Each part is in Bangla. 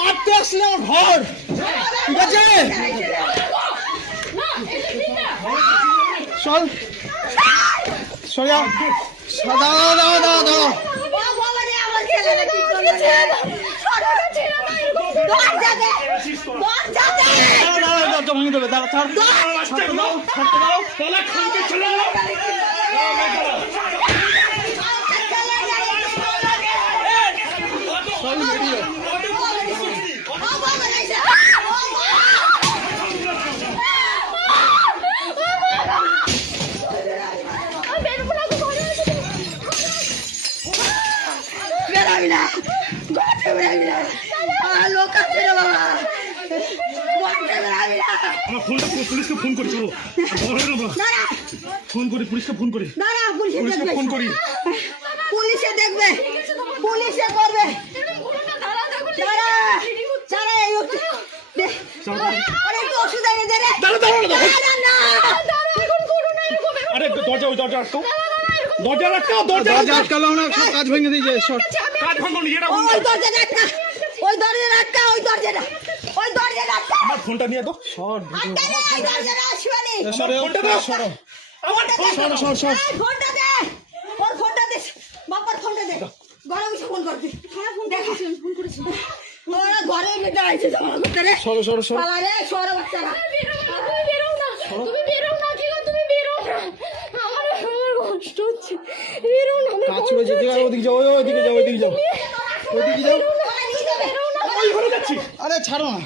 মারতে আসলে আমার ঘর, ঠিক আছে? চল সরিয়া, দাও দাও দাও দাও। ভেঙে দেবে, দাঁড়া, ছাড় দাও, ছাড়তে দাও। আমার ফোনটা পুলিশকে ফোন করি, চলো ফোন করি, পুলিশকে ফোন করি, পুলিশকে ফোন করি। পুলিশে দেখবে, পুলিশে করবে। আরে দরজা, ওই দরজা আটকাও, দরজা আটকাও, দরজা আটকালো না, সব কাজ ভেঙে দিয়েছে। কাজ ভাঙো নি, এটা ওই দরজা আটকা, ওই দরজা আটকা, ওই দরজাটা, ওই দরজাটা আটকা। আমার ফোনটা নিয়ে তো সর, আটকা দে, ওই দরজাটা আসবেনি। ফোনটা দাও, সরো, আমার সর সর সর। ফোনটা দে, ওর ফোনটা দে, বাবার ফোনটা দে। ঘরে বসে ফোন করবি। হ্যাঁ, ফোন করেছি, ফোন করেছি। ওরা ঘরে ভিতরে আছে, জমা করতে রে। সরো সরো সরো। পালা রে, সরো বাচ্চারা। তুমি বেরো না, তুমি বেরো না, কি গো, তুমি বেরো না। আমার কষ্ট হচ্ছে, বেরো না। কাজ করে যেতে হবে, ওদিকে যাও, ওইদিকে যাও, ওইদিকে যাও, ওইদিকে যাও। ওরা নিয়ে যাবে। ওই ঘরে যাচ্ছি। আরে ছাড়ো না।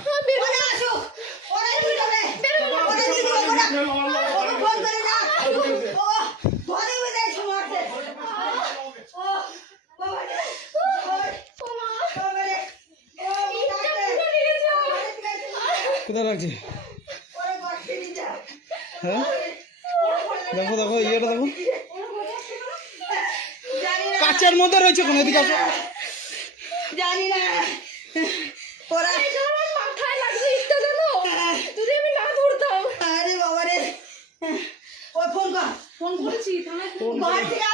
ওরা আসুক, ওরা নিয়ে যাবে। ওরা নিয়ে যাবে, ওরা ফোন করে না। ও, ঘরে বসে সময় আছে। ও, বাবা রে, বাবা রে। কোথায় লাগছে? ওরা ঘরে নিয়ে যা। হ্যাঁ, দেখো দেখো, ইয়েটা দেখো, জানি না, কাচের মধ্যে রয়েছে কোন, এদিকে আসো। জানি না। ওরা মাথায় লাগছে ইটটা, জানো, যদি আমি না ধরতাম। আরে বাবা রে, ওই ফোন কর, ফোন করেছি, ঘর থেকে